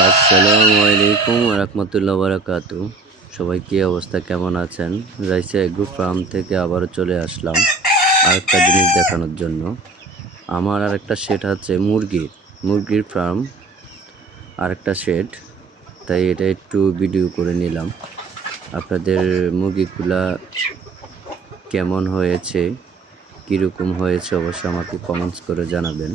আসসালামু আলাইকুম রহমতুল্লাহ বারাকাতু। সবাই কি অবস্থা, কেমন আছেন? রাইসা এগ্রো ফার্ম থেকে আবারও চলে আসলাম আরেকটা জিনিস দেখানোর জন্য। আমার আরেকটা শেড আছে মুরগির ফার্ম, আরেকটা শেড, তাই এটা একটু ভিডিও করে নিলাম। আপনাদের মুরগিগুলা কেমন হয়েছে, কীরকম হয়েছে অবশ্যই আমাকে কমেন্টস করে জানাবেন।